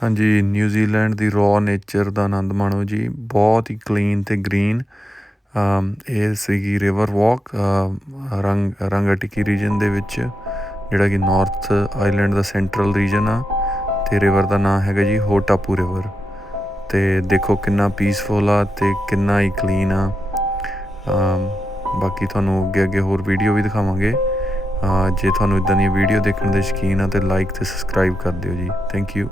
हाँ जी, न्यूजीलैंड ਦੀ raw nature ਦਾ ਆਨੰਦ ਮਾਣੋ ਜੀ। ਬਹੁਤ ਹੀ ਕਲੀਨ ਅਤੇ ਗ੍ਰੀਨ ਇਹ ਸੀਗੀ ਰਿਵਰ ਵਾਕ ਰੰਗਾਟਿਕੀ ਰੀਜਨ ਦੇ ਵਿੱਚ, ਜਿਹੜਾ ਕਿ ਨੌਰਥ ਆਈਲੈਂਡ ਦਾ ਸੈਂਟਰਲ ਰੀਜਨ ਆ। ਅਤੇ ਰਿਵਰ ਦਾ ਨਾਂ ਹੈਗਾ ਜੀ ਹੋਟਾਪੂ ਰਿਵਰ। ਅਤੇ ਦੇਖੋ ਕਿੰਨਾ ਪੀਸਫੁਲ ਆ ਅਤੇ ਕਿੰਨਾ ਹੀ ਕਲੀਨ ਆ। ਬਾਕੀ ਤੁਹਾਨੂੰ ਅੱਗੇ ਹੋਰ ਵੀਡੀਓ ਵੀ ਦਿਖਾਵਾਂਗੇ। ਜੇ ਤੁਹਾਨੂੰ ਇੱਦਾਂ ਦੀਆਂ ਵੀਡੀਓ ਦੇਖਣ ਦੇ ਸ਼ੌਕੀਨ ਆ ਤਾਂ ਲਾਈਕ ਅਤੇ ਸਬਸਕ੍ਰਾਈਬ ਕਰ ਦਿਓ ਜੀ। Thank you.